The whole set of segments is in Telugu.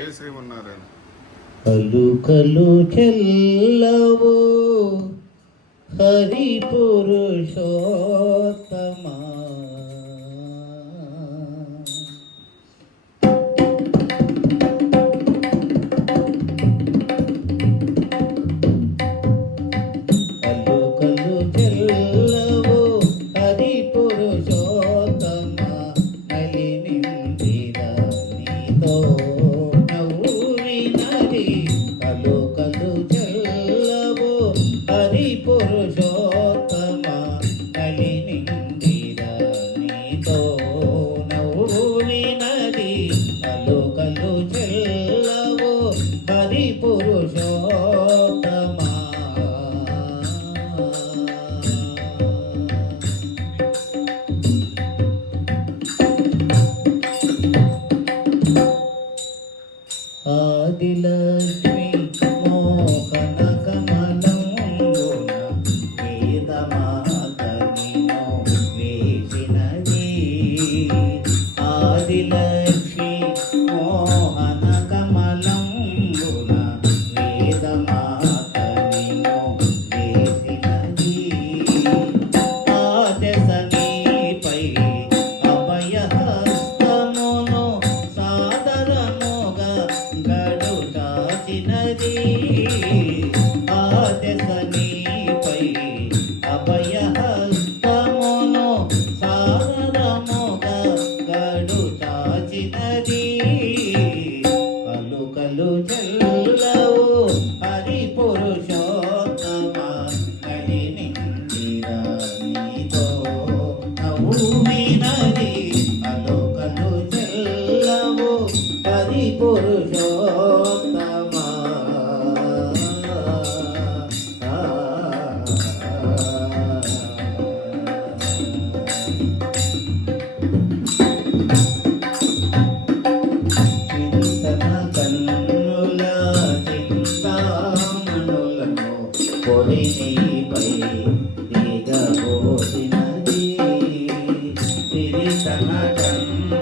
చేసి ఉన్నారు పలుకలు చెల్లవు హరి పురుషోత్తమ life. పురుషోత్తమ చింతన కన్నుల చింతామణులను పొడి నీపై దిగబోసినది తిరితన కన్ను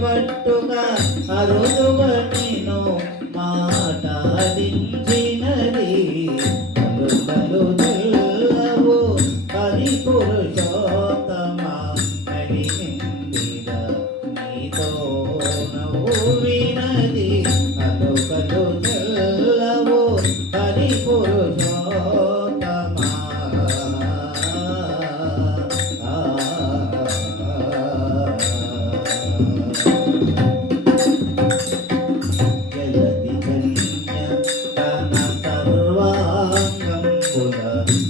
పట్టుగా అరుదుగా నేను మాటాడించినది అరుదలు తెల్లవు హరి పురుషో మనసుల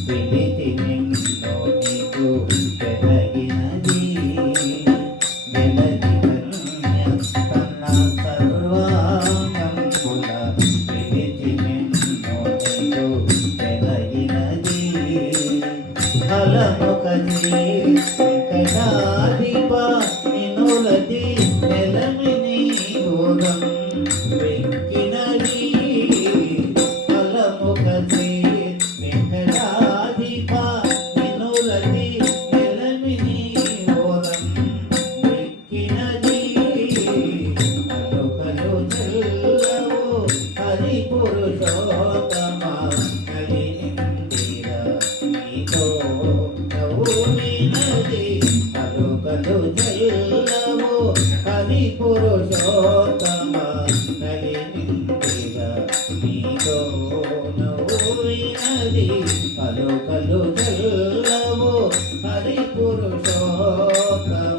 ప్రీతి నిన్ను నీకు పెరగినది గెలది కన్న సర్వాంగముల ప్రీతి నిన్ను నీకు పెరగినది ఫలముఖ శ్రీ వెంకటాది পুরুষোত্তম।